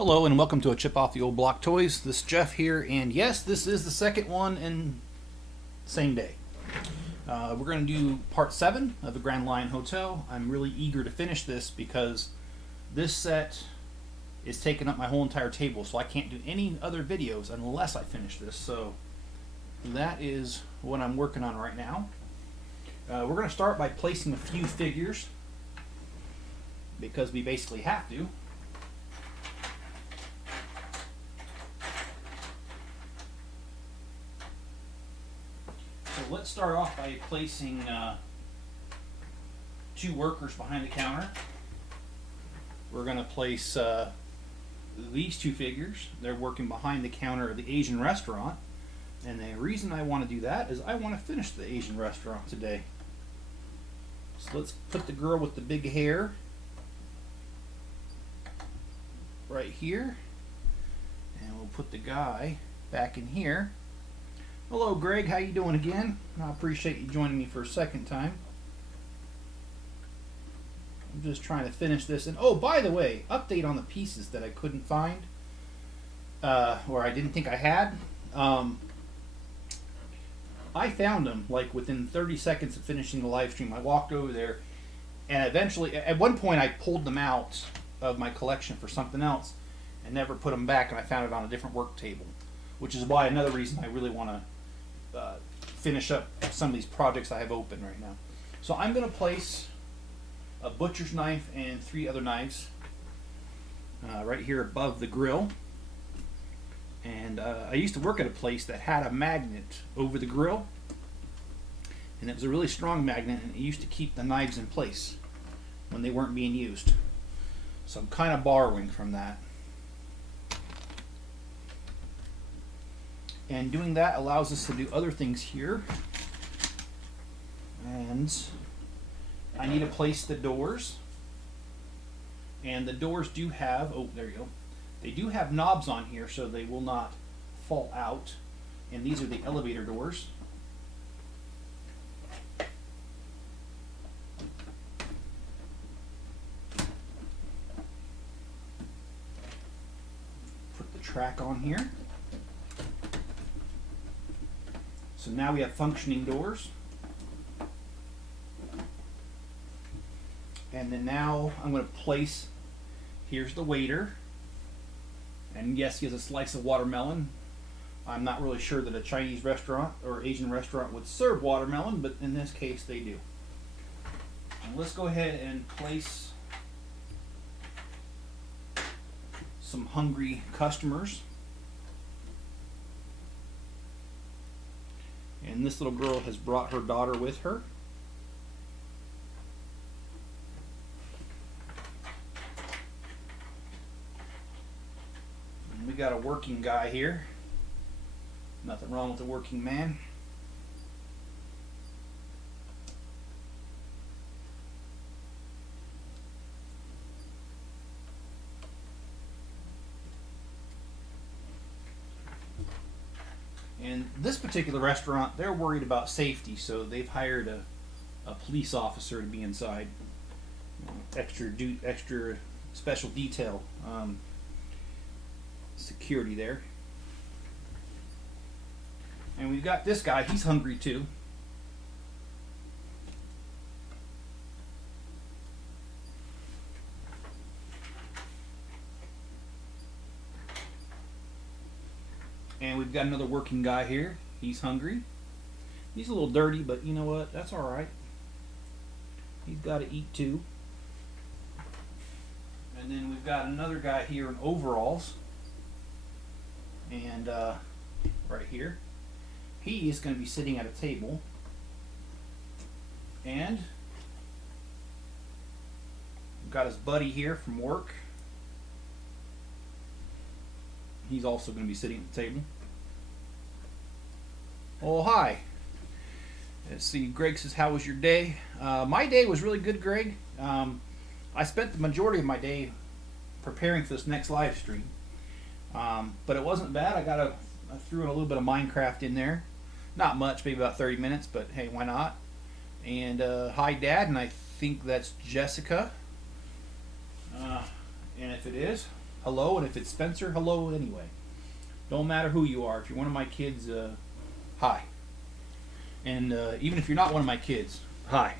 Hello and welcome to a Chip Off the Old Block Toys. This is Jeff here, and yes, this is the second one in the same day. We're going to do part 7 of the Grand Line Hotel. I'm really eager to finish this because this set is taking up my whole entire table, so I can't do any other videos unless I finish this. So that is what I'm working on right now. We're going to start by placing a few figures because we basically have to. So let's start off by placing 2 workers behind the counter. We're going to place these 2 figures. They're working behind the counter of the Asian restaurant. And the reason I want to do that is I want to finish the Asian restaurant today. So let's put the girl with the big hair right here. And we'll put the guy back in here. Hello Greg, how you doing again? I appreciate you joining me for a second time. I'm just trying to finish this. And oh, by the way, update on the pieces that I couldn't find, or I didn't think I had. I found them like within 30 seconds of finishing the live stream. I walked over there, and eventually, at one point I pulled them out of my collection for something else and never put them back, and I found it on a different work table, which is why another reason I really want to finish up some of these projects I have open right now. So I'm going to place a butcher's knife and 3 other knives right here above the grill. And I used to work at a place that had a magnet over the grill, and it was a really strong magnet, and it used to keep the knives in place when they weren't being used. So I'm kind of borrowing from that. And doing that allows us to do other things here. And I need to place the doors. And the doors do have, oh, there you go. They do have knobs on here so they will not fall out. And these are the elevator doors. Put the track on here. So now we have functioning doors. And then now I'm going to place, here's the waiter. And yes, he has a slice of watermelon. I'm not really sure that a Chinese restaurant or Asian restaurant would serve watermelon, but in this case they do. And let's go ahead and place some hungry customers. And this little girl has brought her daughter with her. And we got a working guy here. Nothing wrong with a working man. And this particular restaurant, they're worried about safety, so they've hired a police officer to be inside. Extra special detail security there. And we've got this guy, he's hungry too. And we've got another working guy here. He's hungry. He's a little dirty, but you know what? That's all right. He's got to eat too. And then we've got another guy here in overalls. And right here. He is going to be sitting at a table. And we've got his buddy here from work. He's also going to be sitting at the table. Oh, hi. Let's see, Greg says, how was your day? My day was really good, Greg. I spent the majority of my day preparing for this next live stream. But it wasn't bad. I threw in a little bit of Minecraft in there. Not much, maybe about 30 minutes, but hey, why not? And hi, Dad, and I think that's Jessica. And if it is, hello, and if it's Spencer, hello anyway. Don't matter who you are. If you're one of my kids, hi. And even if you're not one of my kids, hi.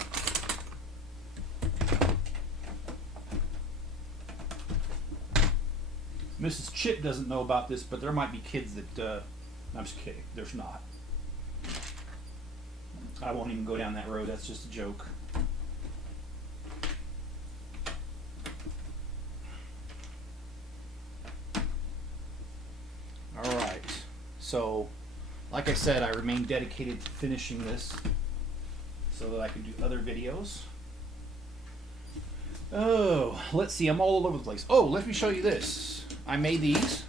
Mrs. Chip doesn't know about this, but there might be kids that... I'm just kidding. There's not. I won't even go down that road. That's just a joke. Alright. So, like I said, I remain dedicated to finishing this so that I can do other videos. Oh, let's see. I'm all over the place. Oh, let me show you this. I made these.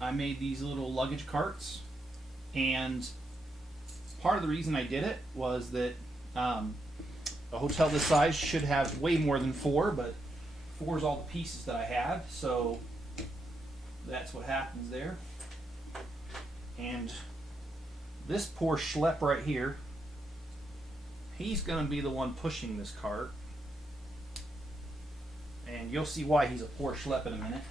I made these little luggage carts, and part of the reason I did it was that a hotel this size should have way more than 4, but 4 is all the pieces that I had, so that's what happens there. And this poor schlep right here, he's going to be the one pushing this cart. And you'll see why he's a poor schlep in a minute.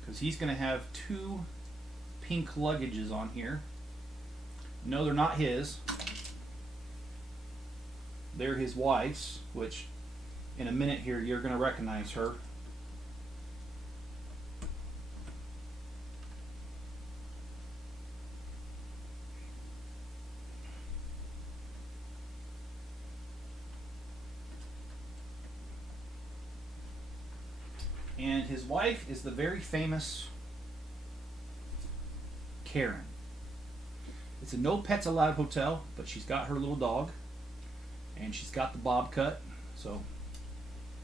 Because he's going to have 2 pink luggages on here. No, they're not his. They're his wife's, which in a minute here you're going to recognize her. And his wife is the very famous Karen. It's a no pets allowed hotel, but she's got her little dog, and she's got the bob cut, so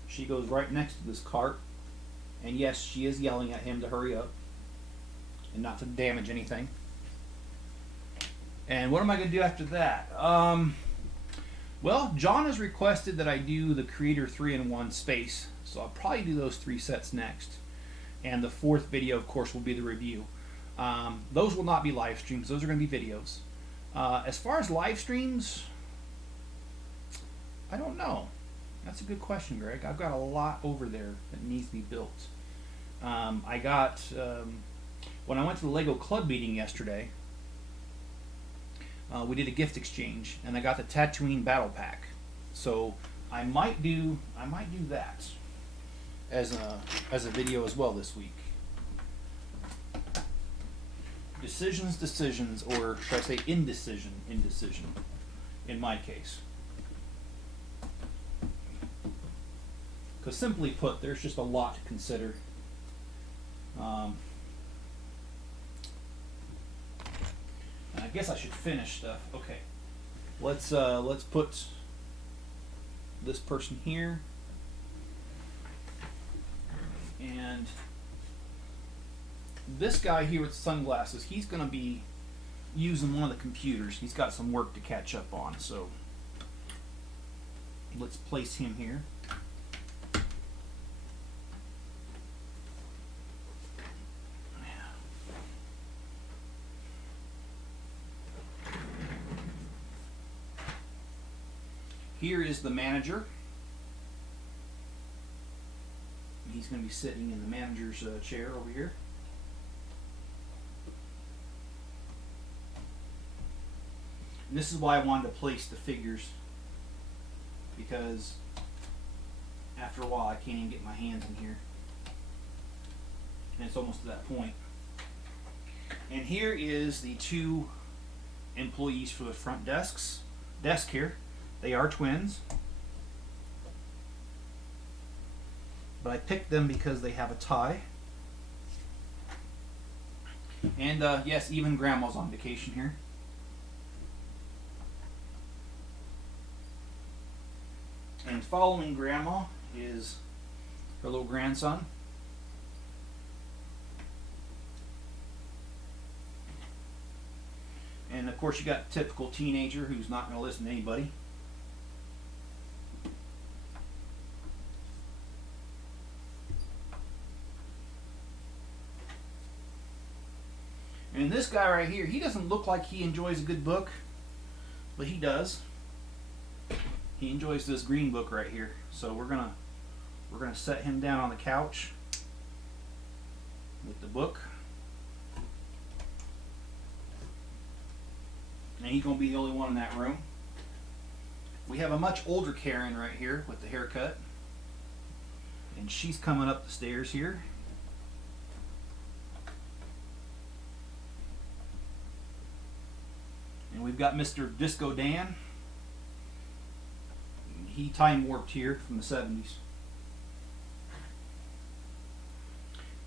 she goes right next to this cart. And yes, she is yelling at him to hurry up and not to damage anything. And what am I going to do after that? Well, John has requested that I do the Creator 3-in-1 space, so I'll probably do those 3 sets next. And the 4th video, of course, will be the review. Those will not be live streams. Those are going to be videos. As far as live streams, I don't know. That's a good question, Greg. I've got a lot over there that needs to be built. I got, when I went to the Lego Club meeting yesterday, we did a gift exchange, and I got the Tatooine Battle Pack. So I might do that as a video as well this week. Decisions, or should I say indecision, in my case. Because simply put, there's just a lot to consider. I guess I should finish stuff. Okay, let's put this person here, and this guy here with sunglasses. He's going to be using one of the computers. He's got some work to catch up on, so let's place him here. Here is the manager. He's going to be sitting in the manager's chair over here. And this is why I wanted to place the figures, because after a while I can't even get my hands in here. And it's almost to that point. And here is the 2 employees for the front desk here. They are twins, but I picked them because they have a tie. And yes, even Grandma's on vacation here. And following Grandma is her little grandson. And of course you got the typical teenager who's not going to listen to anybody. And this guy right here, he doesn't look like he enjoys a good book, but he does. He enjoys this green book right here. So we're gonna We're going to set him down on the couch with the book. And he's going to be the only one in that room. We have a much older Karen right here with the haircut. And she's coming up the stairs here. And we've got Mr. Disco Dan. He time warped here from the 70s.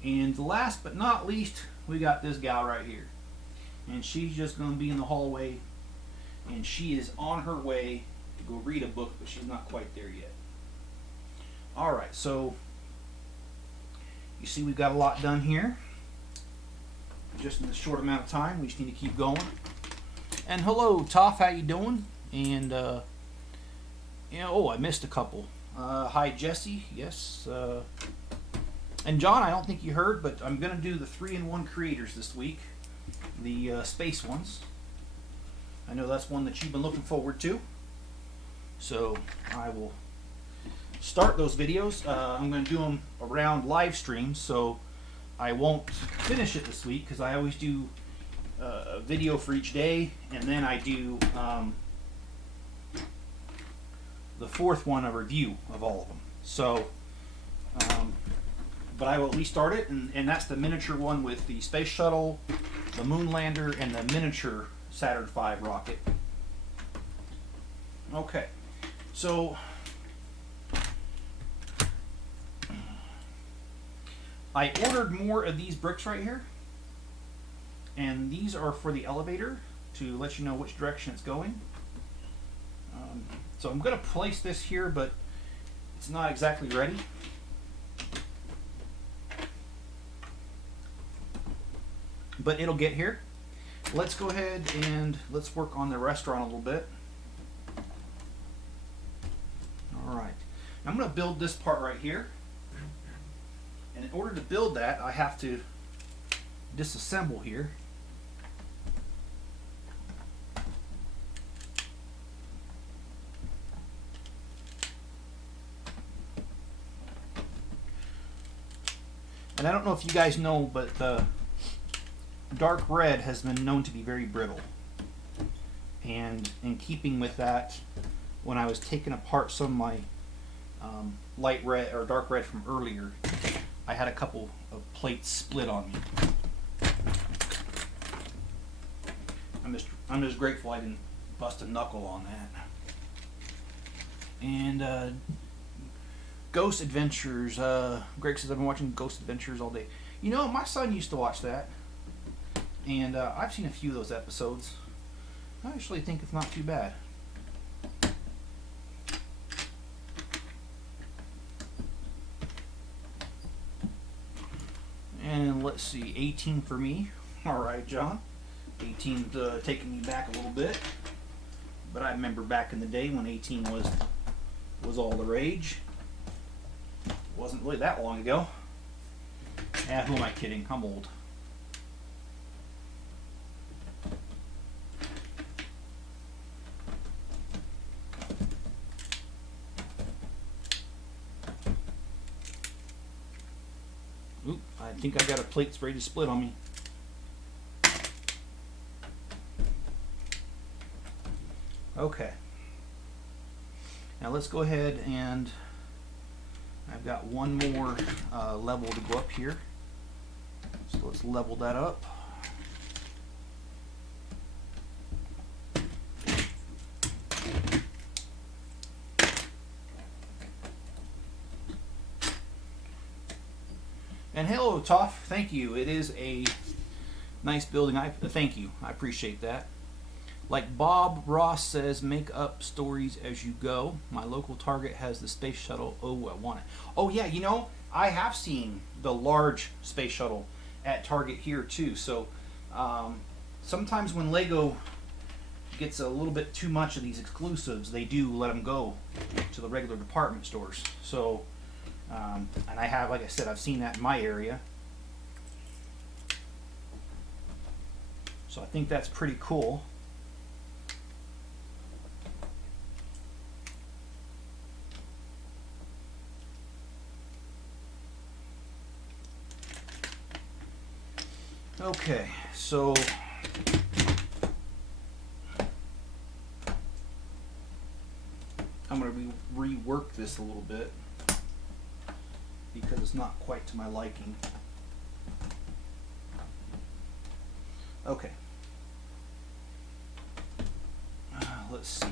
And last but not least, we got this gal right here. And she's just going to be in the hallway. And she is on her way to go read a book, but she's not quite there yet. Alright, so you see we've got a lot done here. Just in this short amount of time. We just need to keep going. And hello, Toph, how you doing? And, oh, I missed a couple. Hi, Jesse, yes. And John, I don't think you heard, but I'm going to do the 3-in-1 creators this week. The space ones. I know that's one that you've been looking forward to. So, I will start those videos. I'm going to do them around live streams, so I won't finish it this week, because I always do a video for each day, and then I do the fourth one, a review of all of them. So, but I will at least start it, and that's the miniature one with the space shuttle, the moon lander, and the miniature Saturn V rocket. Okay, so I ordered more of these bricks right here. And these are for the elevator to let you know which direction it's going. So I'm going to place this here, but it's not exactly ready. But it'll get here. Let's go ahead and let's work on the restaurant a little bit. Alright. I'm going to build this part right here. And in order to build that, I have to disassemble here. And I don't know if you guys know, but dark red has been known to be very brittle. And in keeping with that, when I was taking apart some of my light red or dark red from earlier, I had a couple of plates split on me. I'm just grateful I didn't bust a knuckle on that. And Ghost Adventures. Greg says I've been watching Ghost Adventures all day. You know, my son used to watch that, and I've seen a few of those episodes. I actually think it's not too bad. And let's see, 18 for me. All right, John. 18 taking me back a little bit, but I remember back in the day when 18 was all the rage. It wasn't really that long ago. Yeah, who am I kidding? I'm old. Oop, I think I got a plate ready to split on me. Okay. Now let's go ahead and I've got one more level to go up here. So let's level that up. And hello, Toph. Thank you. It is a nice building. Thank you. I appreciate that. Like Bob Ross says, make up stories as you go. My local Target has the space shuttle. Oh, I want it. Oh, yeah, you know, I have seen the large space shuttle at Target here, too. So sometimes when Lego gets a little bit too much of these exclusives, they do let them go to the regular department stores. So, and I have, like I said, I've seen that in my area. So I think that's pretty cool. Okay, so I'm going to rework this a little bit because it's not quite to my liking. Okay. Let's see.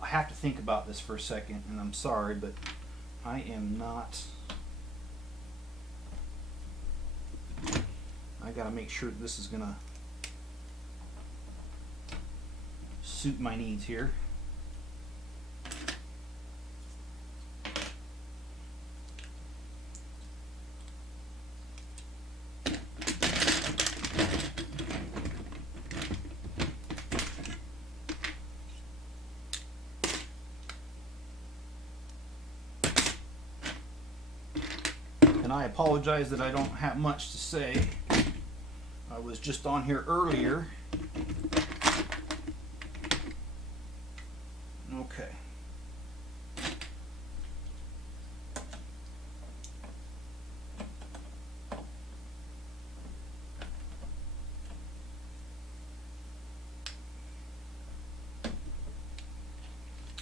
I have to think about this for a second, and I'm sorry, but I am not. I gotta make sure that this is gonna suit my needs here. And I apologize that I don't have much to say. I was just on here earlier. Okay.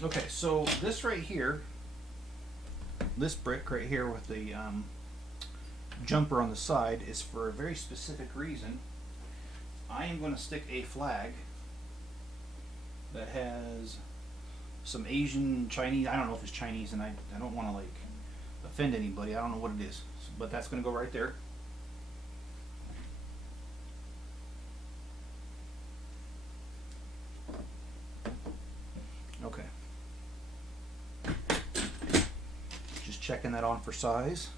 Okay, so this right here, this brick right here with the jumper on the side is for a very specific reason. I am going to stick a flag that has some Asian, Chinese, I don't know if it's Chinese, and I don't want to like offend anybody, I don't know what it is, but that's going to go right there. Okay. Just checking that on for size.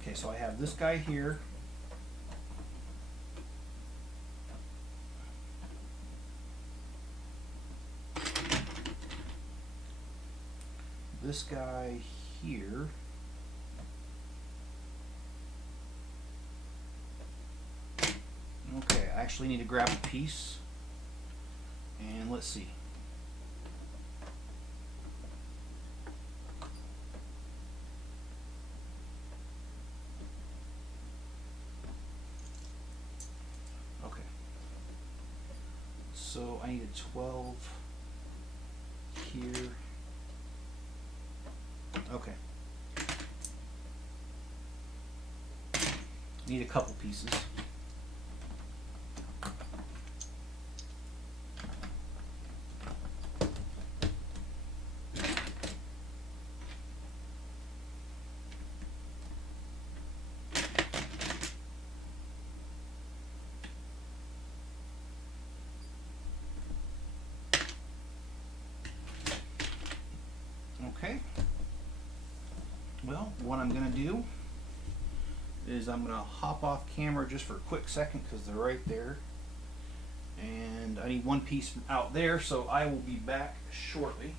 Okay, so I have this guy here. This guy here. Okay, I actually need to grab a piece. And let's see. So I need a 12 here. Okay. Need a couple pieces. Okay. Well, what I'm going to do is I'm going to hop off camera just for a quick second because they're right there. And I need one piece from out there, so I will be back shortly.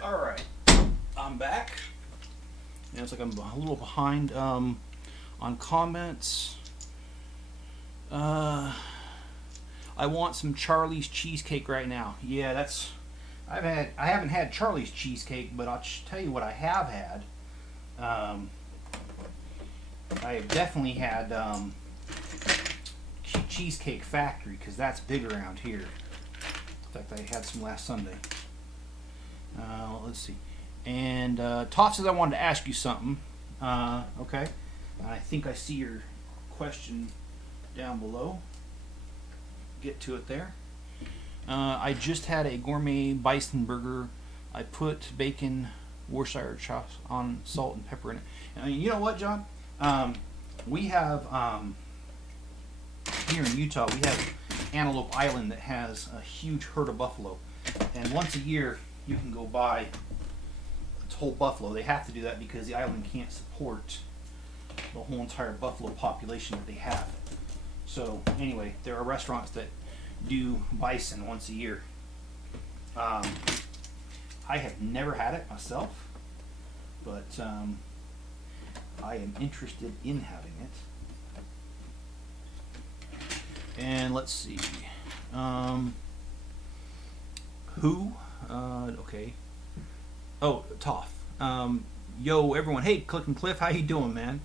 Alright, I'm back. And it's like I'm a little behind on comments. I want some Charlie's cheesecake right now. Yeah, that's. I haven't had Charlie's cheesecake, but I'll tell you what I have had. I have definitely had Cheesecake Factory, because that's big around here. In fact, I had some last Sunday. Let's see. And Toff says I wanted to ask you something. Okay. I think I see your question down below. Get to it there. I just had a gourmet bison burger. I put bacon, Worcestershire sauce on, salt and pepper in it. And you know what, John? We have here in Utah, we have Antelope Island that has a huge herd of buffalo, and once a year you can go buy a whole buffalo. They have to do that because the island can't support the whole entire buffalo population that they have. So anyway, there are restaurants that do bison once a year. I have never had it myself, but I am interested in having it. And let's see. Who? Okay. Oh, Toff. Yo, everyone. Hey, Click and Cliff. How you doing, man?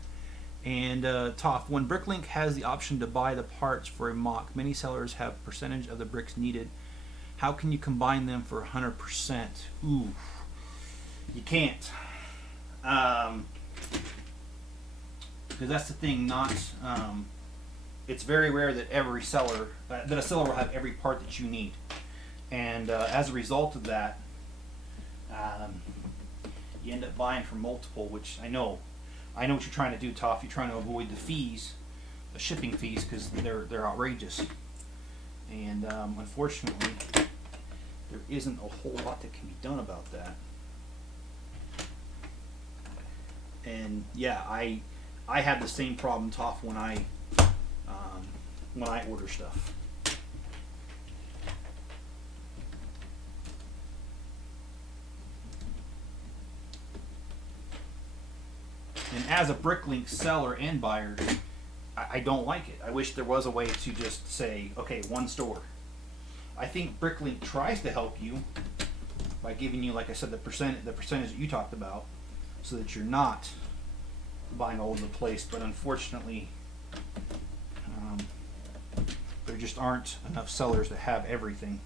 And Toff, when Bricklink has the option to buy the parts for a MOC, many sellers have percentage of the bricks needed. How can you combine them for 100%? Ooh. You can't. Because that's the thing, not... it's very rare that every seller, that a seller will have every part that you need. And as a result of that, you end up buying from multiple, which I know what you're trying to do, Toff. You're trying to avoid the fees, the shipping fees, because they're outrageous. And unfortunately, there isn't a whole lot that can be done about that. And yeah, I have the same problem, Toff, when I order stuff. And as a Bricklink seller and buyer, I don't like it. I wish there was a way to just say, okay, one store. I think Bricklink tries to help you by giving you, like I said, the percentage that you talked about, so that you're not buying all over the place. But unfortunately, there just aren't enough sellers that have everything.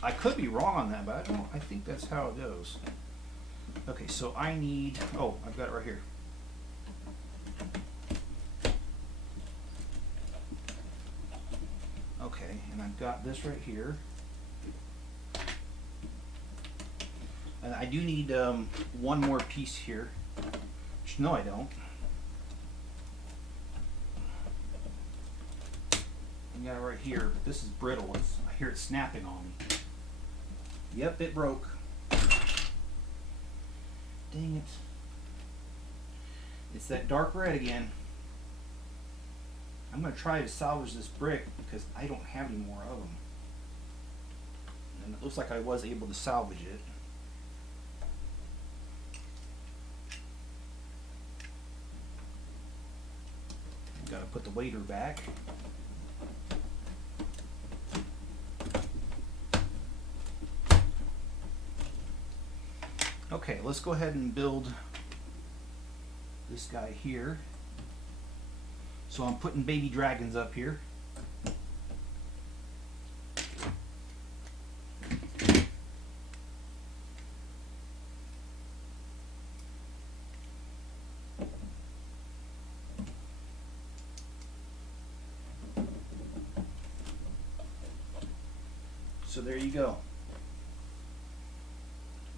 I could be wrong on that, but I think that's how it goes. Okay, so I need, oh, I've got it right here. Okay, and I've got this right here. And I do need one more piece here. Which, no, I don't. I got it right here, but this is brittle. I hear it snapping on me. Yep, it broke. Dang it. It's that dark red again. I'm going to try to salvage this brick because I don't have any more of them. And it looks like I was able to salvage it. Got to put the waiter back. Okay, let's go ahead and build this guy here. So I'm putting baby dragons up here. So there you go.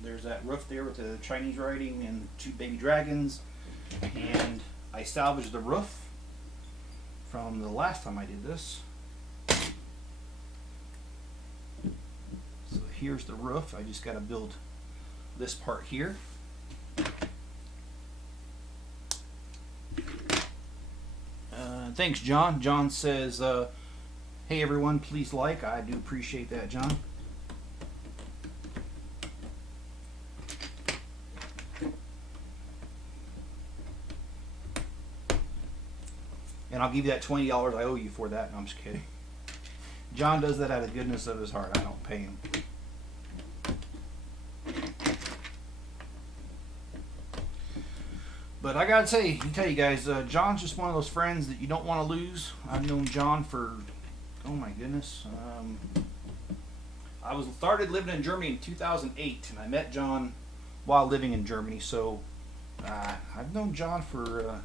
There's that roof there with the Chinese writing and two baby dragons. And I salvaged the roof from the last time I did this. So here's the roof. I just got to build this part here. Thanks, John. John says Hey everyone, please like. I do appreciate that, John. And I'll give you that $20 I owe you for that. No, I'm just kidding. John does that out of the goodness of his heart. I don't pay him. But I gotta tell you guys, John's just one of those friends that you don't want to lose. I've known John for, oh my goodness, I started living in Germany in 2008, and I met John while living in Germany. So I've known John for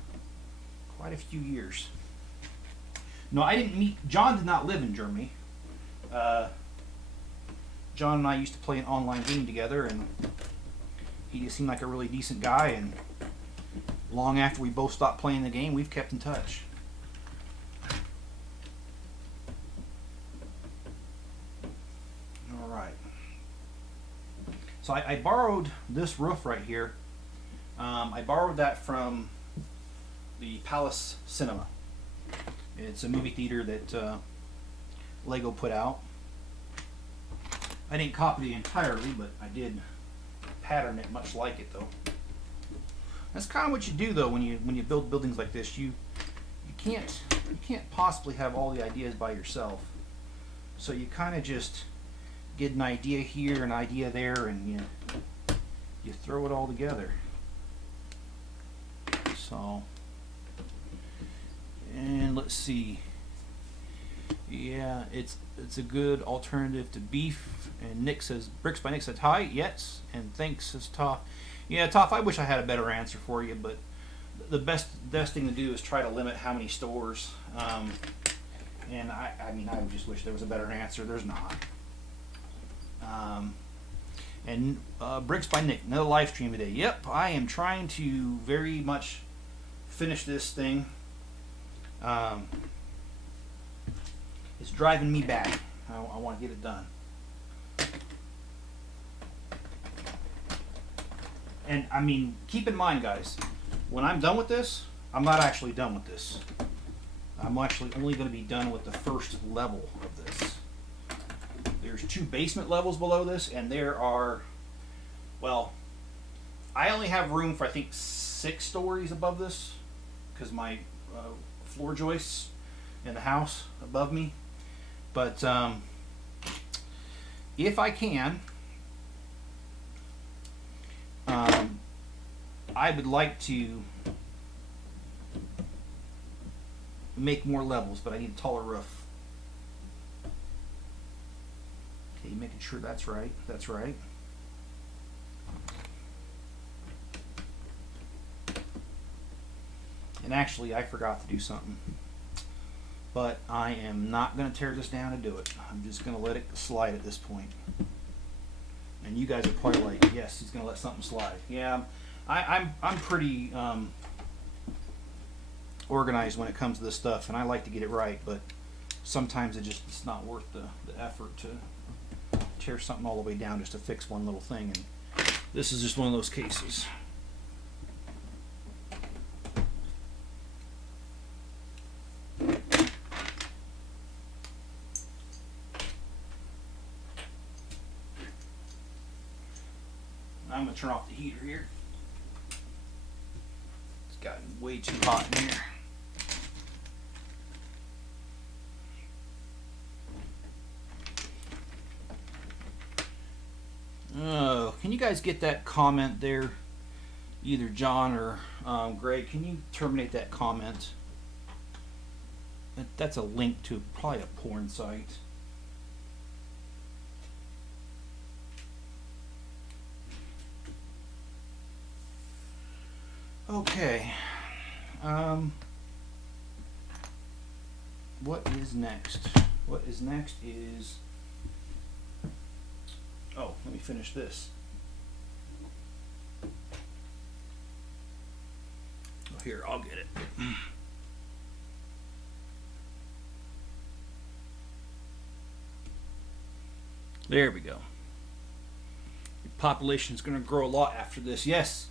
quite a few years. No, I didn't meet John. Did not live in Germany. John and I used to play an online game together, and he just seemed like a really decent guy. And long after we both stopped playing the game, we've kept in touch. All right. So I borrowed this roof right here. I borrowed that from the Palace Cinema. It's a movie theater that Lego put out. I didn't copy it entirely, but I did pattern it much like it, though. That's kind of what you do, though, when you build buildings like this. You can't possibly have all the ideas by yourself. So you kind of just get an idea here, an idea there, and you throw it all together. So, and let's see. Yeah, it's a good alternative to beef. And Nick says, Bricks by Nick says hi, yes, and thanks, says Toph. Yeah, Toph, I wish I had a better answer for you, but the best thing to do is try to limit how many stores. And I mean, I just wish there was a better answer. There's not. And Bricks by Nick, another live stream today. Yep, I am trying to very much finish this thing. It's driving me back. I want to get it done. And I mean, keep in mind, guys, when I'm done with this, I'm not actually done with this. I'm actually only going to be done with the first level of this. There's 2 basement levels below this, and there are, well, I only have room for I think 6 stories above this because my floor joists in the house above me. But if I can, I would like to make more levels, but I need a taller roof. Okay, making sure that's right. That's right. And actually, I forgot to do something. But I am not going to tear this down to do it. I'm just going to let it slide at this point. And you guys are probably like, yes, he's going to let something slide. Yeah, I'm pretty organized when it comes to this stuff, and I like to get it right, but sometimes it's not worth the effort to tear something all the way down just to fix one little thing. And this is just one of those cases. I'm going to turn off the heater here. It's gotten way too hot in here. Oh, can you guys get that comment there? Either John or Greg, can you terminate that comment? That's a link to probably a porn site. Okay. What is next? What is next is... Oh, let me finish this. Oh, here, I'll get it. There we go. The population is going to grow a lot after this. Yes.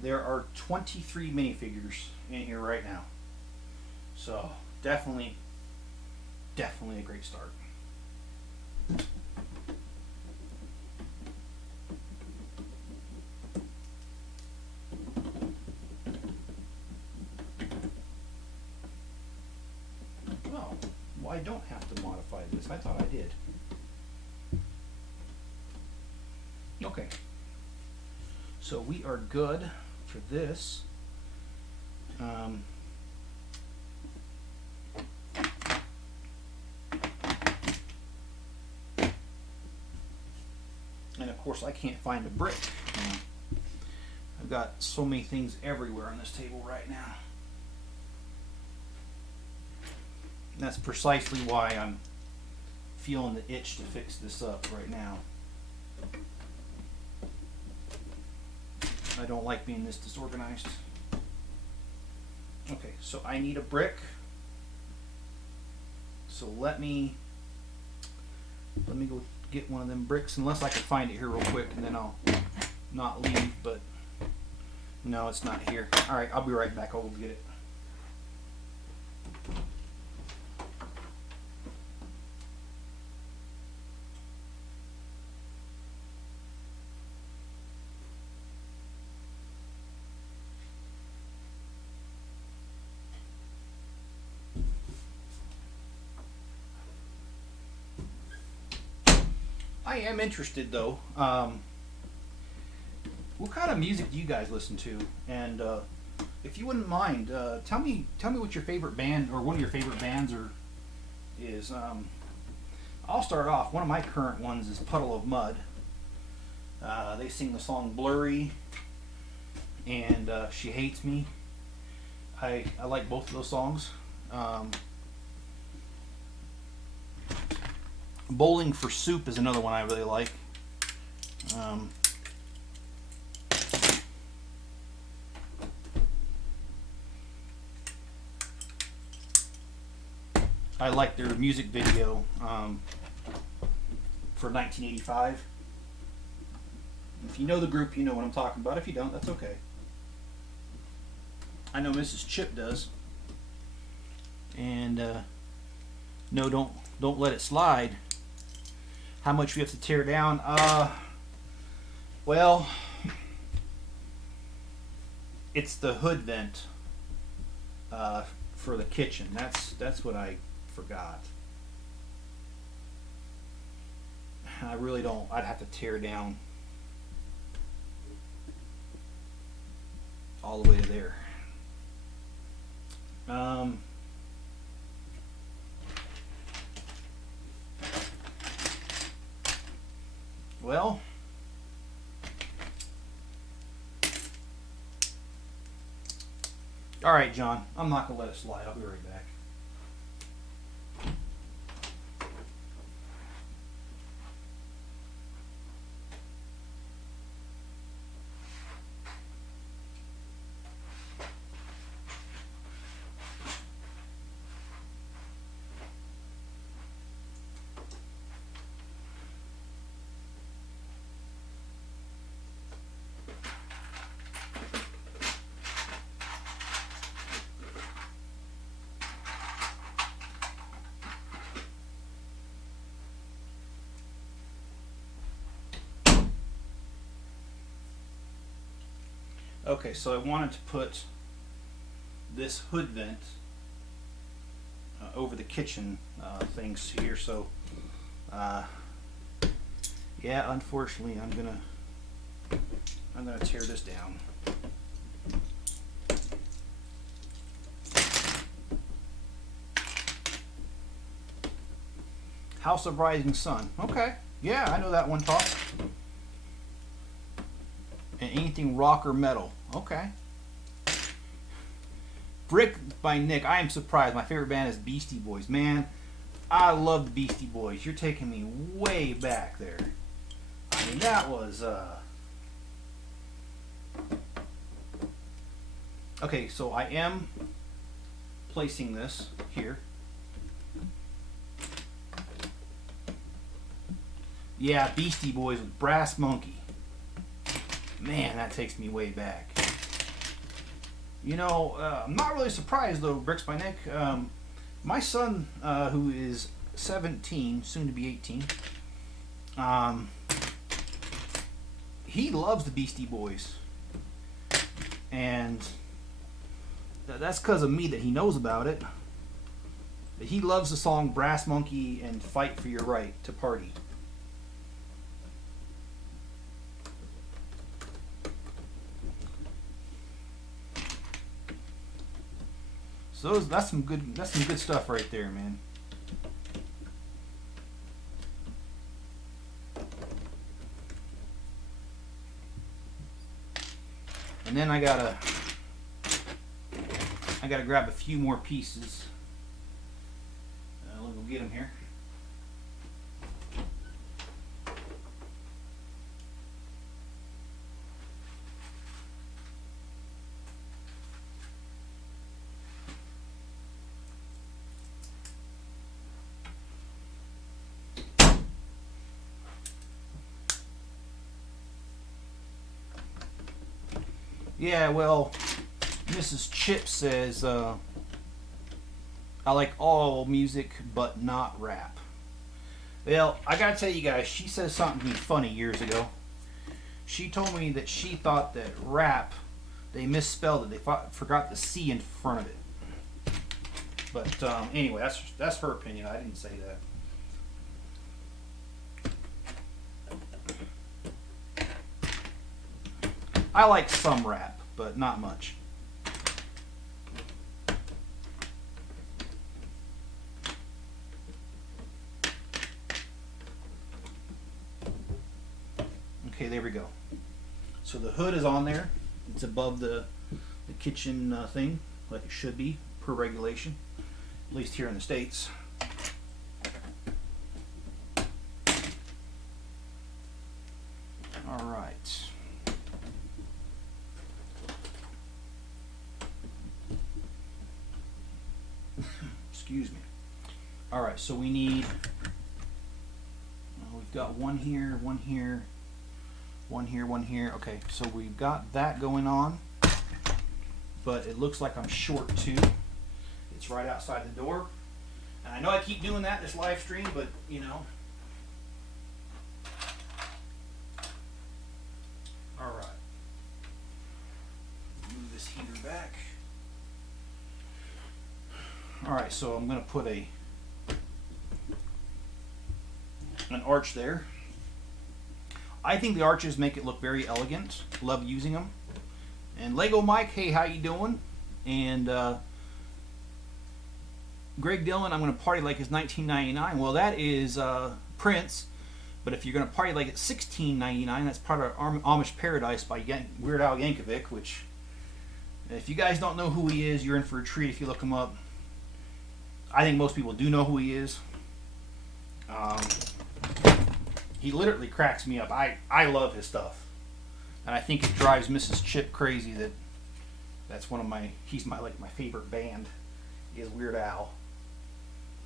There are 23 minifigures in here right now. So, definitely definitely a great start. Oh, well, I don't have to modify this. I thought I did. Okay. So we are good for this. And of course I can't find a brick. I've got so many things everywhere on this table right now. And that's precisely why I'm feeling the itch to fix this up right now. I don't like being this disorganized. Okay, so I need a brick. So let me go get one of them bricks, unless I can find it here real quick, and then I'll not leave, but no, it's not here. Alright, I'll be right back. I'll go get it. I am interested though. What kind of music do you guys listen to? And if you wouldn't mind, tell me what your favorite band or one of your favorite bands is. I'll start off. One of my current ones is Puddle of Mud. They sing the song "Blurry" and "She Hates Me." I like both of those songs. Bowling for Soup is another one I really like. I like their music video for 1985. If you know the group, you know what I'm talking about. If you don't, that's okay. I know Mrs. Chip does. And no, don't let it slide. How much we have to tear down? Well, it's the hood vent for the kitchen. That's what I forgot. I really don't. I'd have to tear down all the way to there. Well, all right, John. I'm not gonna let it slide. I'll be right back. Okay, so I wanted to put this hood vent over the kitchen things here. So, yeah, unfortunately, I'm gonna tear this down. House of Rising Sun. Okay, yeah, I know that one talk. And anything rock or metal. Okay. Brick by Nick. I am surprised. My favorite band is Beastie Boys. Man, I love the Beastie Boys. You're taking me way back there. I mean, that was... Okay, so I am placing this here. Yeah, Beastie Boys with Brass Monkey. Man, that takes me way back. You know, I'm not really surprised though, Bricks by Nick. My son, who is 17, soon to be 18, he loves the Beastie Boys. And that's because of me that he knows about it. But he loves the song Brass Monkey and Fight for Your Right to Party. So that's some good stuff right there, man. And then I gotta grab a few more pieces. Let me go get them here. Yeah, well, Mrs. Chip says, I like all music but not rap. Well, I gotta tell you guys, she said something to me funny years ago. She told me that she thought that rap, they misspelled it. They forgot the C in front of it. But anyway, that's her opinion. I didn't say that. I like some rap, but not much. Okay, there we go. So the hood is on there. It's above the kitchen thing, like it should be, per regulation, at least here in the States. All right. Excuse me. All right, so we need, we've got one here, one here, one here, one here. Okay, so we've got that going on, but it looks like I'm short too. It's right outside the door. And I know I keep doing that in this live stream, but you know. All right. Move this heater back. All right, so I'm going to put an arch there. I think the arches make it look very elegant. Love using them. And Lego Mike, hey, how you doing? And Greg Dillon, I'm going to party like it's 1999. Well, that is Prince. But if you're going to party like it's 1699, that's part of Amish Paradise by Weird Al Yankovic, which, if you guys don't know who he is, you're in for a treat if you look him up. I think most people do know who he is. He literally cracks me up. I love his stuff. And I think it drives Mrs. Chip crazy that's one of he's my favorite band is Weird Al.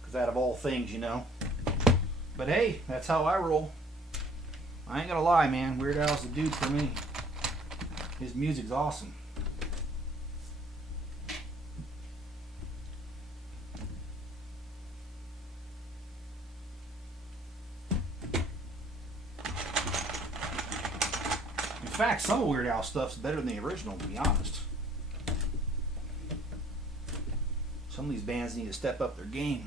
Because out of all things, you know. But hey, that's how I roll. I ain't gonna lie, man. Weird Al's the dude for me. His music's awesome. In fact, some of Weird Al stuff's better than the original, to be honest. Some of these bands need to step up their game.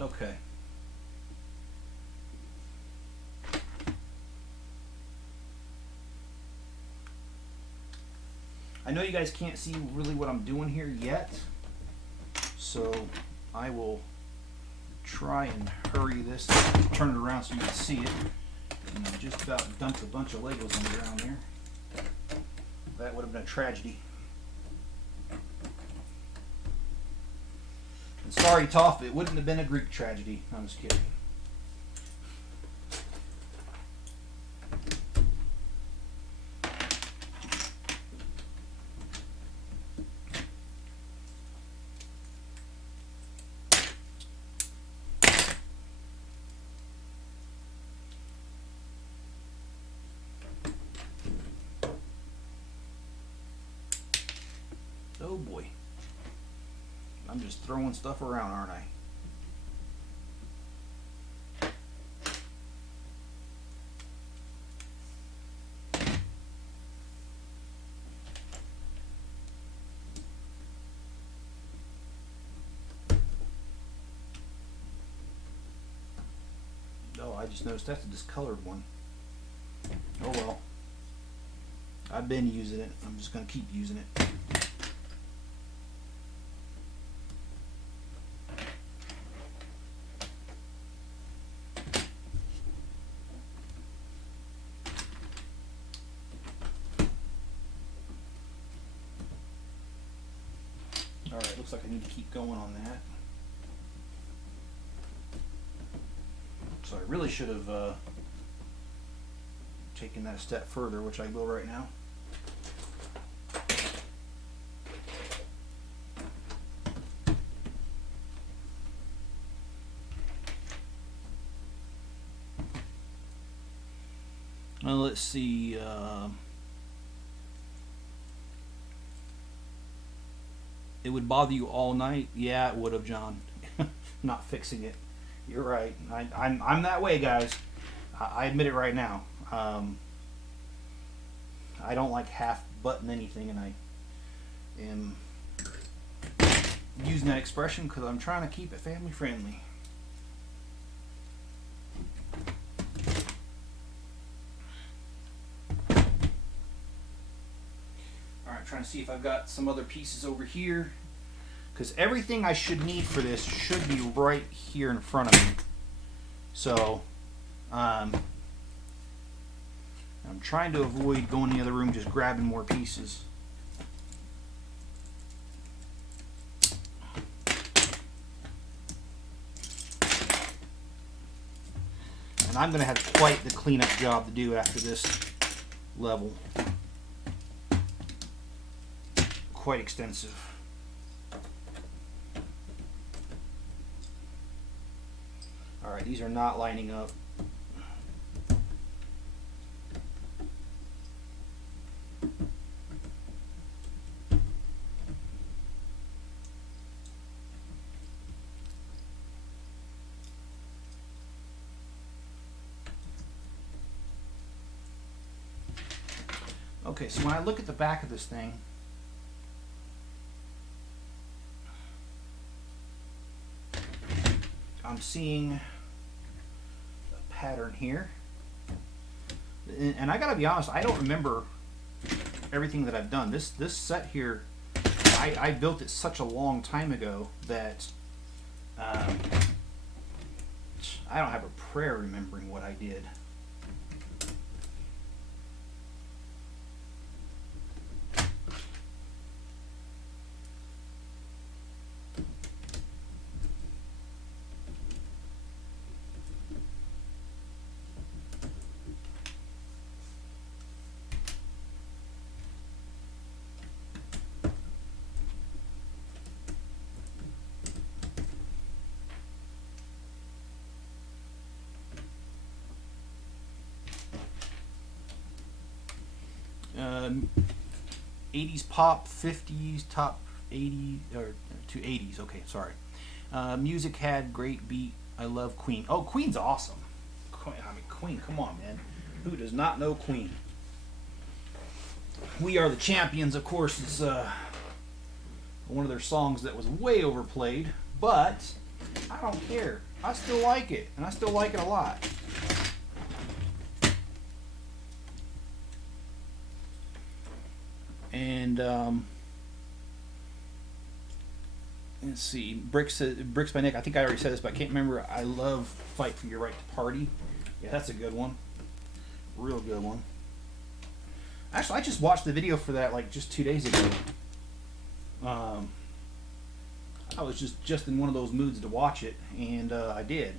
Okay. I know you guys can't see really what I'm doing here yet, so I will try and hurry this, turn it around so you can see it. And I just about dumped a bunch of Legos on the ground here. That would have been a tragedy. And sorry, Toph, it wouldn't have been a Greek tragedy. I'm just kidding. Oh boy. I'm just throwing stuff around, aren't I? Oh, I just noticed that's a discolored one. Oh well. I've been using it. I'm just going to keep using it. Alright, looks like I need to keep going on that. So I really should have taken that a step further, which I will right now. Well, let's see. It would bother you all night? Yeah, it would have, John. Not fixing it. You're right. I'm that way, guys. I admit it right now. I don't like half button anything, and I am using that expression because I'm trying to keep it family friendly. Alright, trying to see if I've got some other pieces over here, because everything I should need for this should be right here in front of me. So I'm trying to avoid going in the other room just grabbing more pieces. And I'm going to have quite the cleanup job to do after this level. Quite extensive. Alright, these are not lining up. Okay, so when I look at the back of this thing, I'm seeing a pattern here. And I gotta be honest, I don't remember everything that I've done. This set here, I built it such a long time ago that I don't have a prayer remembering what I did. Um, 80s pop, 50s, top 80 or to 80s. Okay, sorry. Music had great beat. I love Queen. Oh, Queen's awesome. I mean, Queen. Come on, man. Who does not know Queen? We Are the Champions, of course, is one of their songs that was way overplayed, but I don't care. I still like it, and I still like it a lot. And let's see, Bricks by Nick. I think I already said this, but I can't remember. I love Fight for Your Right to Party. Yeah, that's a good one. Real good one. Actually, I just watched the video for that like just 2 days ago. I was just in one of those moods to watch it, and I did.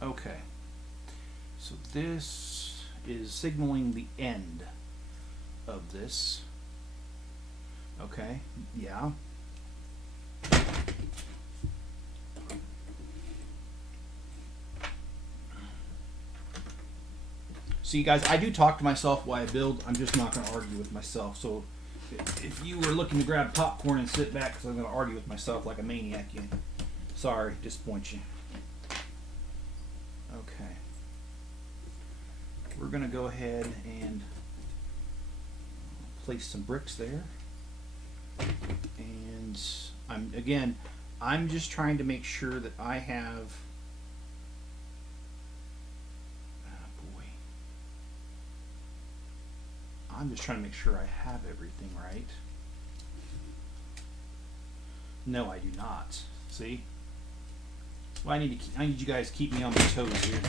Okay. So this is signaling the end of this. Okay, yeah. See, guys, I do talk to myself while I build. I'm just not going to argue with myself. So if you were looking to grab popcorn and sit back, because I'm going to argue with myself like a maniac, sorry, disappoint you. Okay. We're going to go ahead and place some bricks there. And I'm just trying to make sure that I have, I'm just trying to make sure I have everything right. No, I do not. See? Well, I need you guys to keep me on my toes here.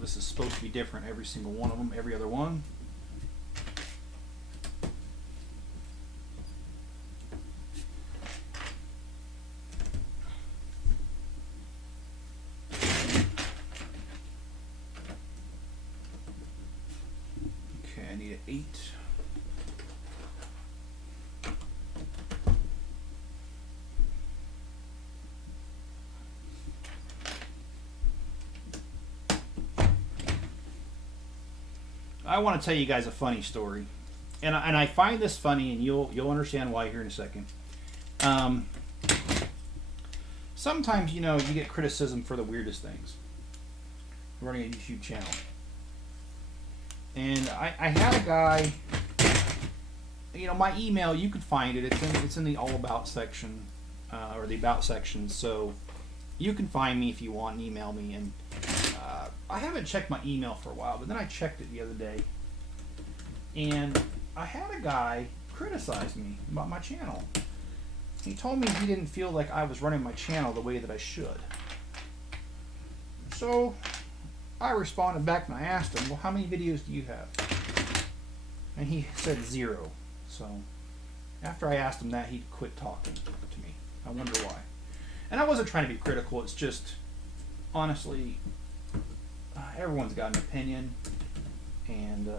This is supposed to be different, every single one of them, every other one. Okay, I need an 8. I want to tell you guys a funny story, and I find this funny, and you'll understand why here in a second. Sometimes you get criticism for the weirdest things. Running a YouTube channel, and I had a guy. My email, you could find it. It's in the all about section, or the about section. So you can find me if you want and email me. And I haven't checked my email for a while, but then I checked it the other day, and I had a guy criticize me about my channel. He told me he didn't feel like I was running my channel the way that I should. So I responded back and I asked him, well, how many videos do you have? And he said 0. So after I asked him that, he quit talking to me. I wonder why. And I wasn't trying to be critical. It's just, honestly, everyone's got an opinion, and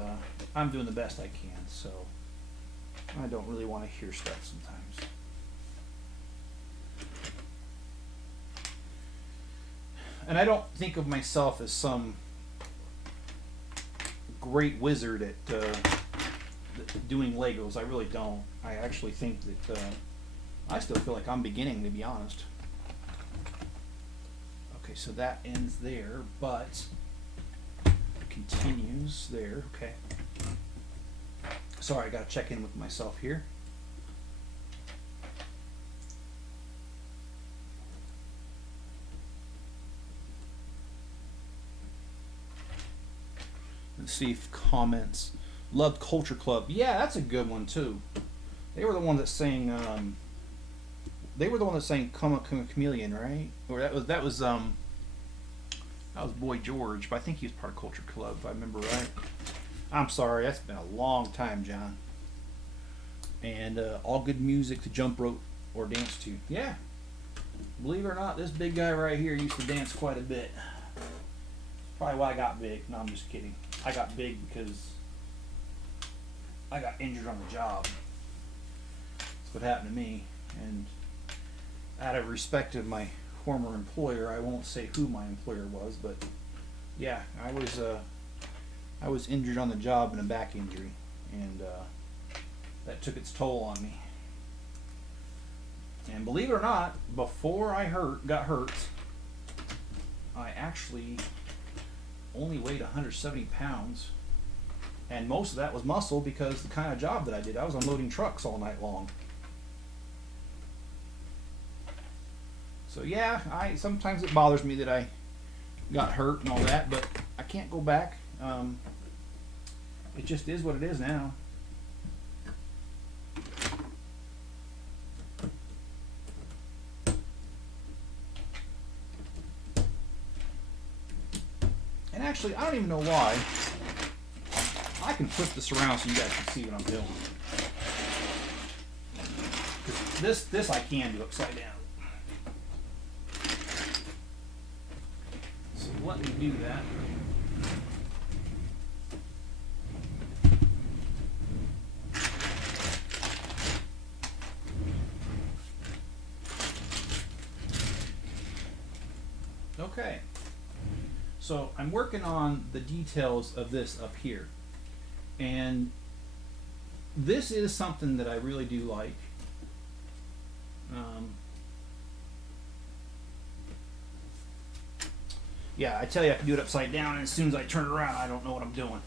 I'm doing the best I can, so I don't really want to hear stuff sometimes. And I don't think of myself as some great wizard at doing Legos. I really don't. I actually think that I still feel like I'm beginning, to be honest. Okay, so that ends there, but continues there. Okay. Sorry, I gotta check in with myself here. Let's see if comments. Loved Culture Club. Yeah, that's a good one too. They were the ones that sang. They were the one that sang "Come a Chameleon," right? Or that was Boy George, but I think he was part of Culture Club, if I remember right. I'm sorry, that's been a long time, John. And all good music to jump rope or dance to. Yeah. Believe it or not, this big guy right here used to dance quite a bit. Probably why I got big. No, I'm just kidding. I got big because I got injured on the job. That's what happened to me. And out of respect of my former employer, I won't say who my employer was, but yeah, I was injured on the job in a back injury, and that took its toll on me. And believe it or not, before I got hurt, I actually only weighed 170 pounds, and most of that was muscle because the kind of job that I did, I was unloading trucks all night long. So yeah, sometimes it bothers me that I got hurt and all that, but I can't go back. It just is what it is now. And actually, I don't even know why. I can flip this around so you guys can see what I'm doing. 'Cause this I can do upside down. So let me do that. Okay. So I'm working on the details of this up here, and this is something that I really do like. Yeah, I tell you, I can do it upside down, and as soon as I turn it around, I don't know what I'm doing.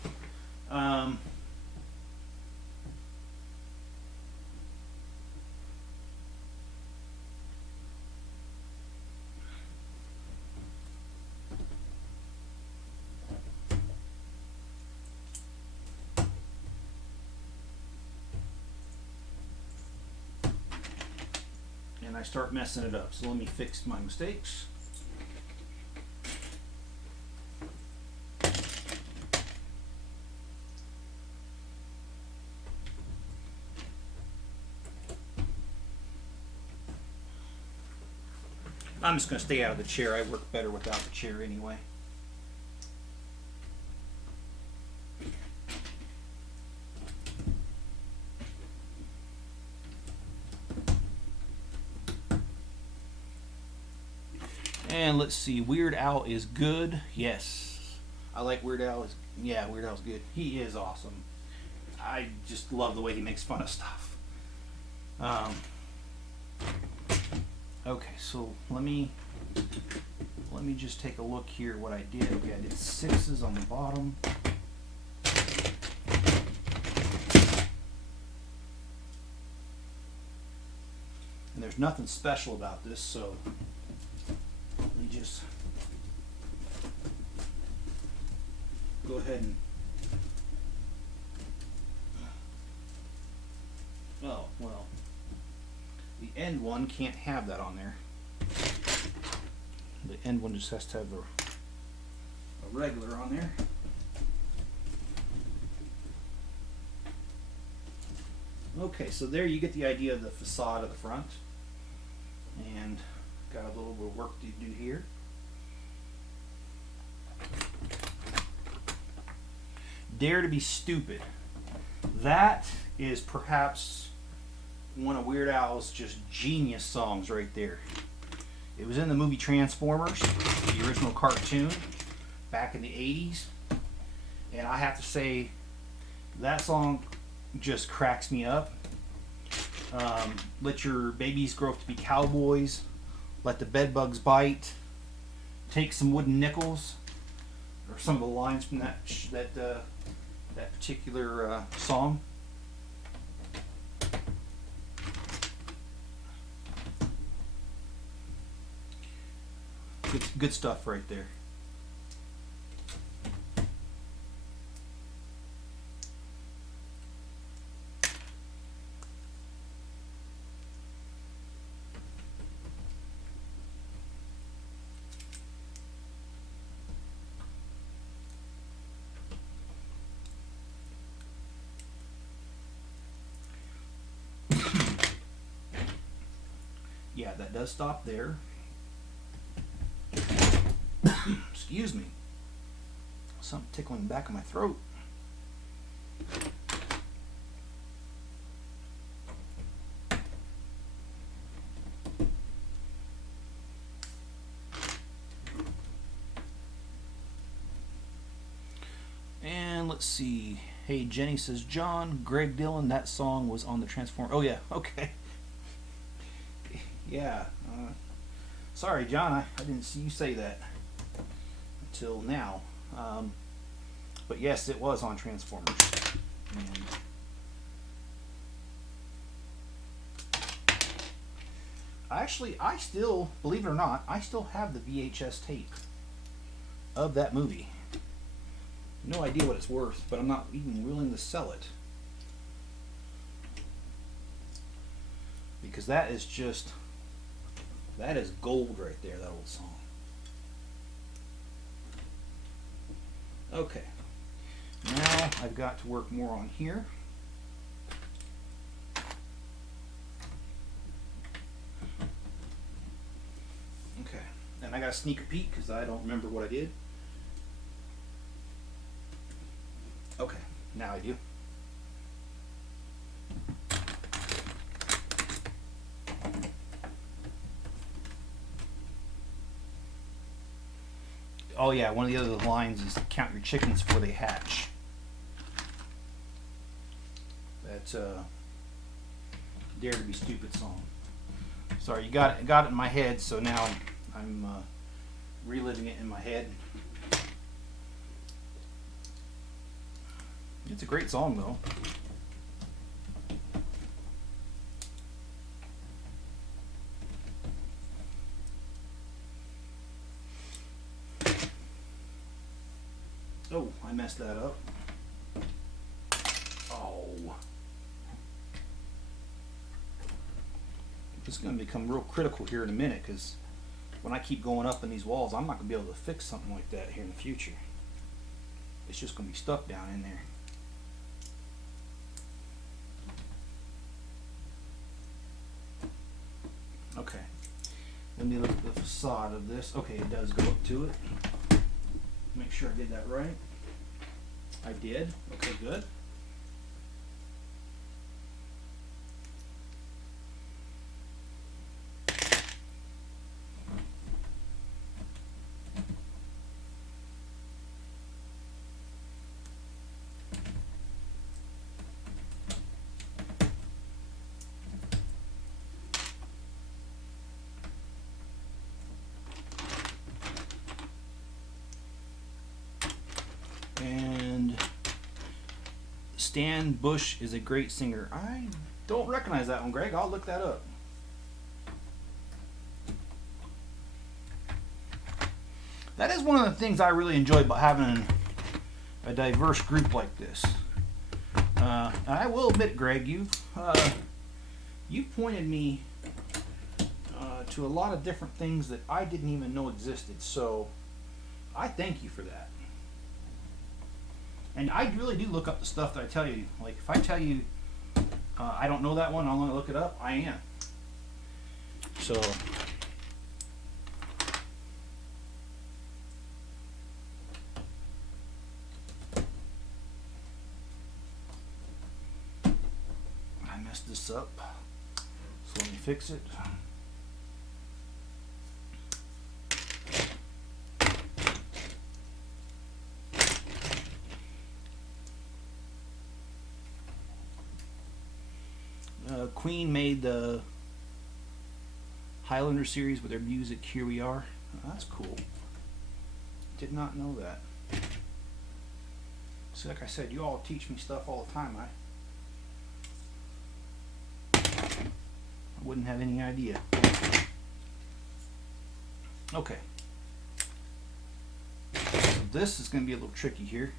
And I start messing it up. So let me fix my mistakes. I'm just going to stay out of the chair. I work better without the chair anyway. And let's see, Weird Al is good. Yes. I like Weird Al. Yeah, Weird Al's good. He is awesome. I just love the way he makes fun of stuff. Okay, so let me just take a look here what I did. Okay, I did 6s on the bottom. And there's nothing special about this, so let me just go ahead and, oh, well, the end one can't have that on there. The end one just has to have a regular on there. Okay, so there you get the idea of the facade of the front. And got a little bit of work to do here. Dare to Be Stupid. That is perhaps one of Weird Al's just genius songs right there. It was in the movie Transformers, the original cartoon, back in the 80s. And I have to say, that song just cracks me up. Let your babies grow up to be cowboys. Let the bedbugs bite. Take some wooden nickels. Or some of the lines from that particular song. Good stuff right there. Yeah, that does stop there. Excuse me. Something tickling the back of my throat. And let's see. Hey, Jenny says, John, Greg Dillon, that song was on the Transform. Oh, yeah, okay. Yeah. Sorry, John, I didn't see you say that until now. But yes, it was on Transformers. And actually, I still, believe it or not, I still have the VHS tape of that movie. No idea what it's worth, but I'm not even willing to sell it. Because that is just, that is gold right there, that old song. Okay. Now I've got to work more on here. Okay. And I got to sneak a peek because I don't remember what I did. Okay. Now I do. Oh yeah, one of the other lines is count your chickens before they hatch. That's Dare to Be Stupid song. Sorry, you got it in my head, so now I'm reliving it in my head. It's a great song though. Oh, I messed that up. Oh. It's going to become real critical here in a minute, because when I keep going up in these walls, I'm not going to be able to fix something like that here in the future. It's just going to be stuck down in there. Okay. Let me look at the facade of this. Okay, it does go up to it. Make sure I did that right. I did. Okay, good. And Stan Bush is a great singer. I don't recognize that one, Greg. I'll look that up. That is one of the things I really enjoy about having a diverse group like this. I will admit, Greg, you've pointed me to a lot of different things that I didn't even know existed. So I thank you for that. And I really do look up the stuff that I tell you. Like, if I tell you I don't know that one, I'm going to look it up, I am. So, I messed this up. So let me fix it. Queen made the Highlander series with their music. Here We Are. Oh, that's cool. Did not know that. So like I said, you all teach me stuff all the time. I wouldn't have any idea. Okay. So this is going to be a little tricky here.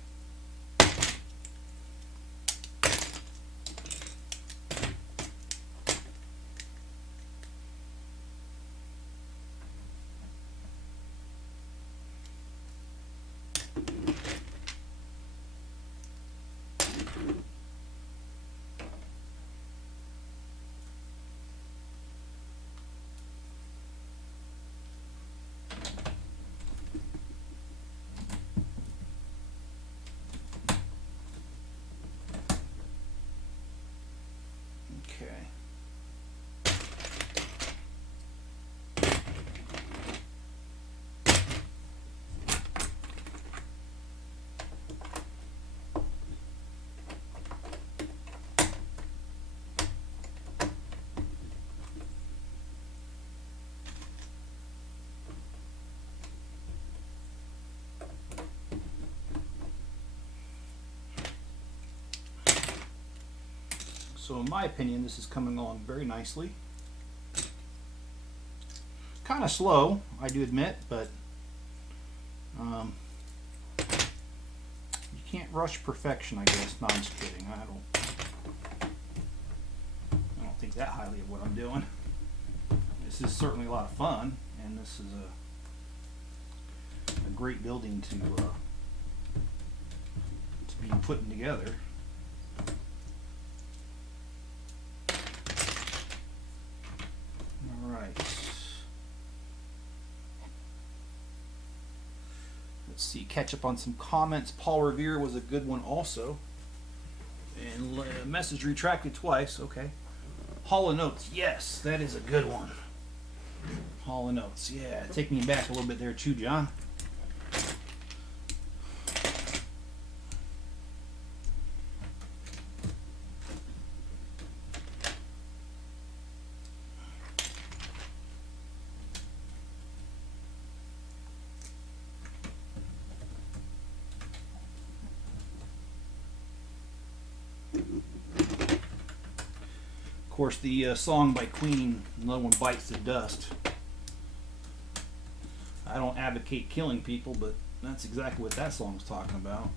So in my opinion, this is coming along very nicely. Kind of slow, I do admit, but you can't rush perfection, I guess. No, I'm just kidding. I don't think that highly of what I'm doing. This is certainly a lot of fun, and this is a great building to be putting together. Let's see, catch up on some comments. Paul Revere was a good one also. And message retracted twice. Okay. Hall of Notes. Yes, that is a good one. Hall of Notes. Yeah, take me back a little bit there too, John. course, the song by Queen, "No One Bites the Dust." I don't advocate killing people, but that's exactly what that song's talking about.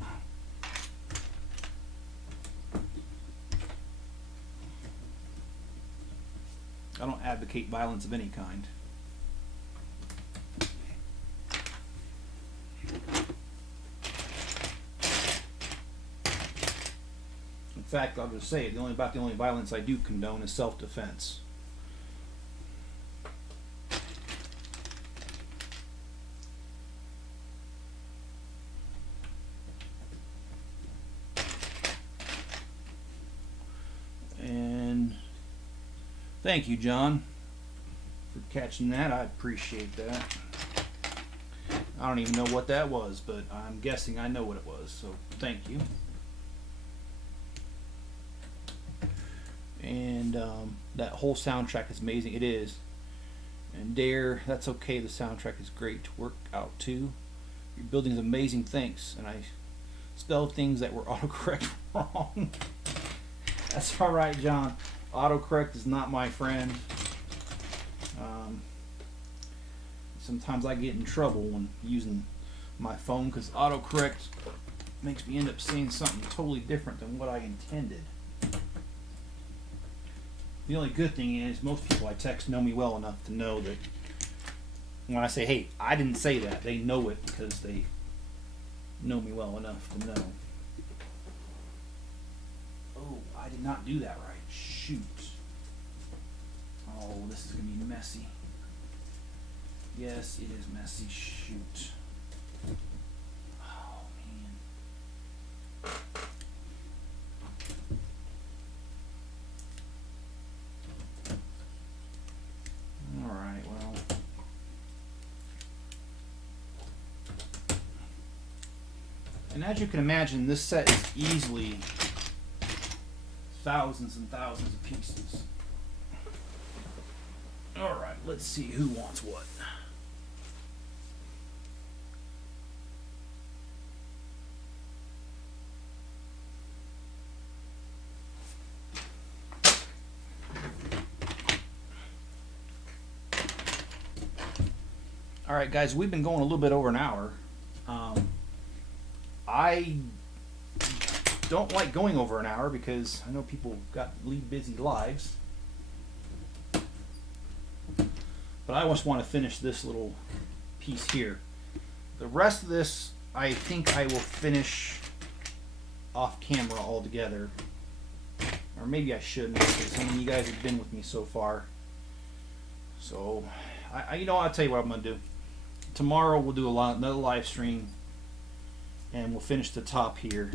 I don't advocate violence of any kind. In fact, I'll just say it, the only violence I do condone is self-defense. And thank you, John, for catching that. I appreciate that. I don't even know what that was, but I'm guessing I know what it was, so thank you. And that whole soundtrack is amazing. It is. And Dare, that's okay. The soundtrack is great to work out too. Your building's amazing. Thanks. And I spelled things that were autocorrect wrong. That's all right, John. Autocorrect is not my friend. Sometimes I get in trouble when using my phone because autocorrect makes me end up saying something totally different than what I intended. The only good thing is most people I text know me well enough to know that when I say, hey, I didn't say that, they know it because they know me well enough to know. Oh, I did not do that right. Shoot. Oh, this is going to be messy. Yes, it is messy. Shoot. Oh, man. Alright, well. And as you can imagine, this set is easily thousands and thousands of pieces. Alright, let's see who wants what. Alright guys, we've been going a little bit over an hour. I don't like going over an hour because I know people lead busy lives. But I just want to finish this little piece here. The rest of this, I think I will finish off camera altogether. Or maybe I shouldn't, because some of you guys have been with me so far. So, you know, I'll tell you what I'm going to do. Tomorrow we'll do another live stream, and we'll finish the top here.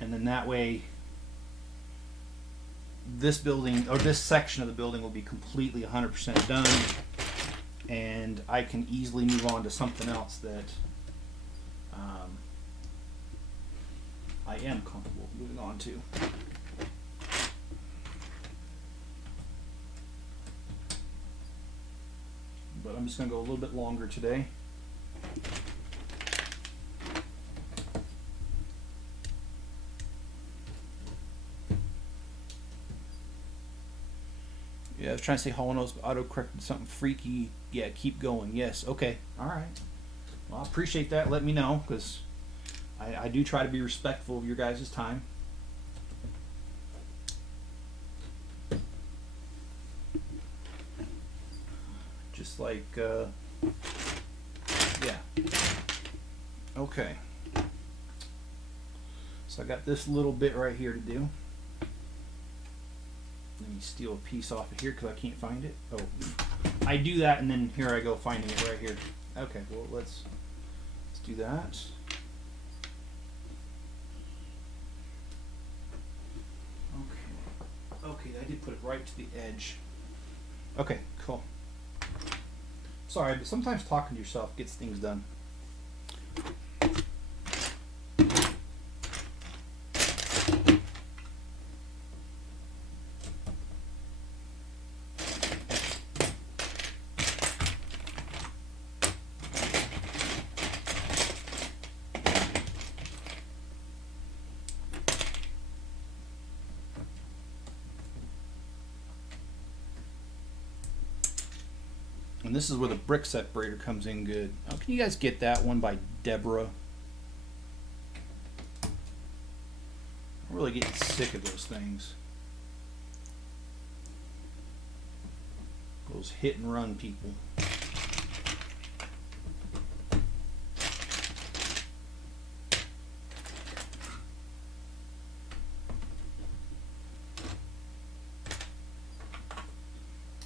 And then that way, this building, or this section of the building, will be completely 100% done, and I can easily move on to something else that I am comfortable moving on to. But I'm just going to go a little bit longer today. Yeah, I was trying to say Hall Notes, but autocorrected something freaky. Yeah, keep going. Yes, okay, all right. Well, I appreciate that. Let me know, because I do try to be respectful of your guys' time. Just like, yeah. Okay. So I got this little bit right here to do. Let me steal a piece off of here because I can't find it. Oh, I do that and then here I go finding it right here. Okay, well let's do that. Okay, I did put it right to the edge. Okay, cool. Sorry, but sometimes talking to yourself gets things done. And this is where the brick separator comes in good. Oh, can you guys get that one by Deborah? I'm really getting sick of those things. Those hit and run people.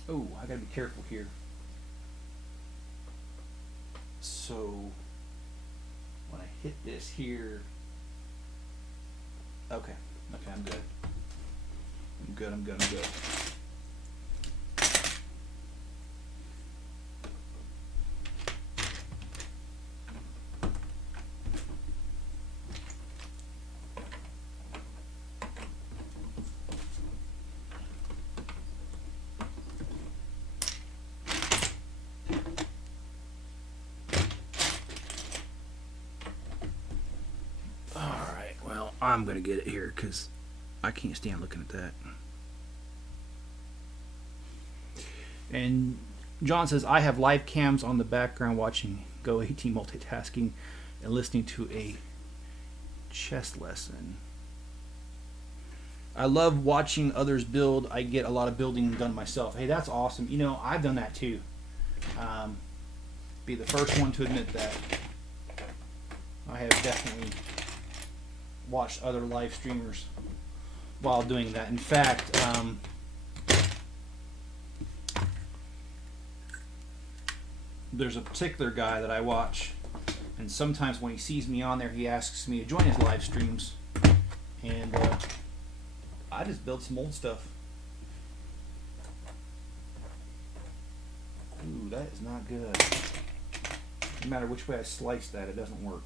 Oh, I gotta be careful here. So when I hit this here, okay, I'm good. I'm good. I'm gonna get it here because I can't stand looking at that. And John says, I have live cams on the background watching Go 18 multitasking and listening to a chess lesson. I love watching others build. I get a lot of building done myself. Hey, that's awesome. You know, I've done that too. Be the first one to admit that. I have definitely watched other live streamers while doing that. In fact, there's a particular guy that I watch, and sometimes when he sees me on there, he asks me to join his live streams, and I just build some old stuff. Ooh, that is not good. No matter which way I slice that, it doesn't work.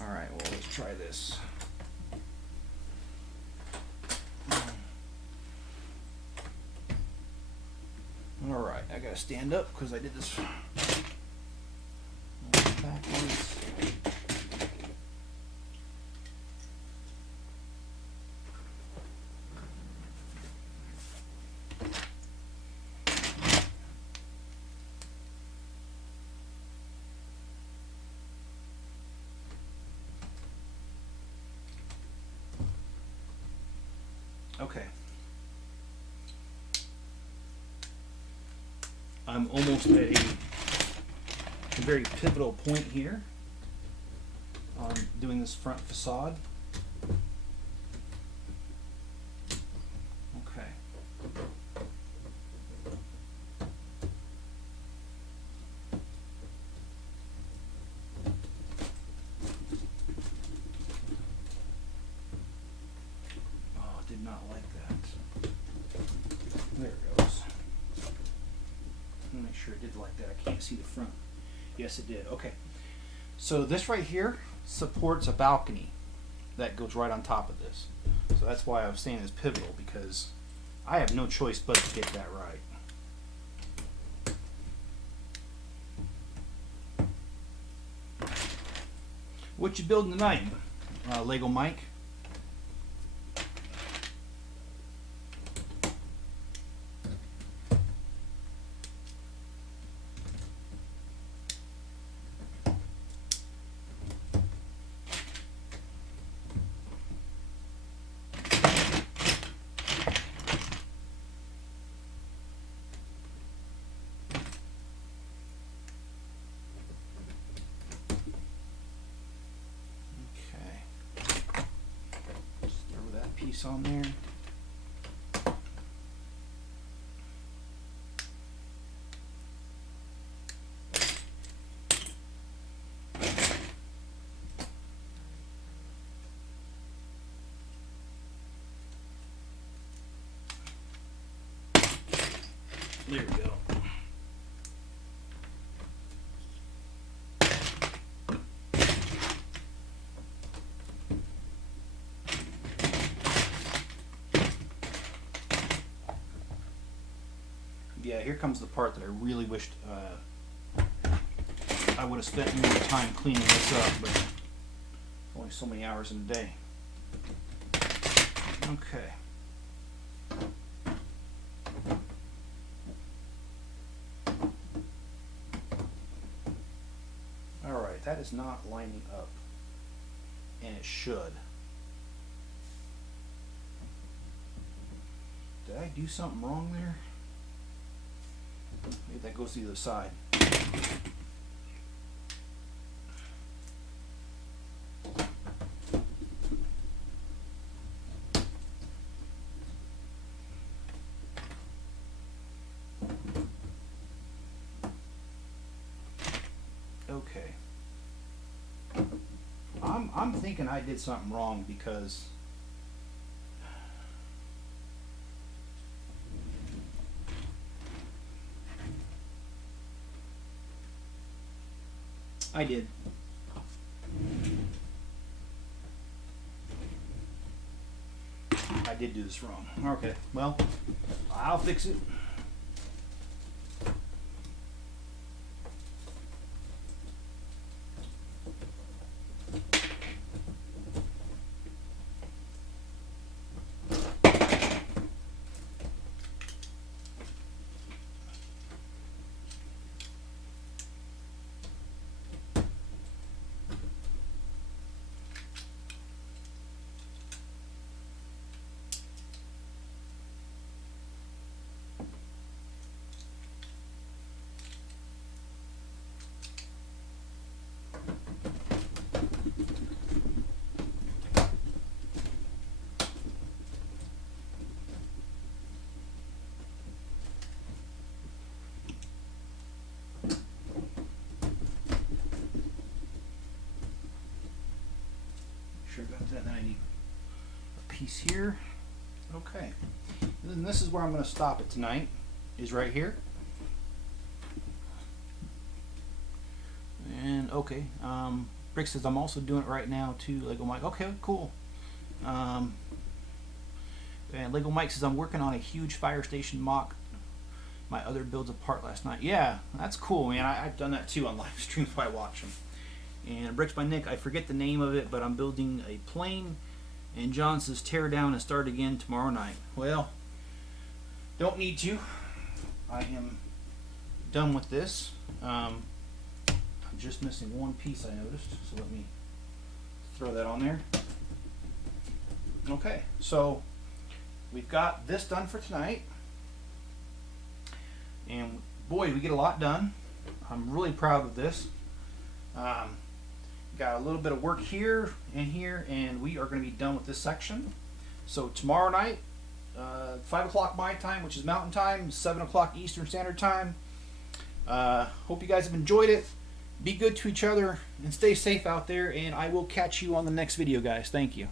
Alright, well, let's try this. Alright, I gotta stand up because I did this backwards. Okay. I'm almost at a very pivotal point here on doing this front facade. Okay. Did not like that. There it goes. Make sure it did like that. I can't see the front. Yes, it did. Okay. So this right here supports a balcony that goes right on top of this. So that's why I was saying it's pivotal, because I have no choice but to get that right. What you building tonight, Lego Mike? Piece on there. There we go. Yeah, here comes the part that I really wished I would have spent more time cleaning this up, but only so many hours in a day. Okay. that is not lining up, and it should. Did I do something wrong there? Maybe that goes to the other side. Okay. I'm thinking I did something wrong because I did. I did do this wrong. Okay, well, I'll fix it. Sure got that. Then I need a piece here. Okay. And then this is where I'm going to stop it tonight, is right here. And okay, Brick says I'm also doing it right now too. Lego Mike. Okay, cool. And Lego Mike says I'm working on a huge fire station mock. My other builds apart last night. Yeah, that's cool, man. I've done that too on live streams if I watch them. And Bricks by Nick, I forget the name of it, but I'm building a plane. And John says tear down and start again tomorrow night. Well, don't need to. I am done with this. I'm just missing one piece I noticed, so let me throw that on there. Okay, so we've got this done for tonight. And boy, we get a lot done. I'm really proud of this. Got a little bit of work here and here, and we are going to be done with this section. So tomorrow night, 5 o'clock my time, which is Mountain Time, 7 o'clock Eastern Standard Time. Hope you guys have enjoyed it. Be good to each other and stay safe out there, and I will catch you on the next video, guys. Thank you.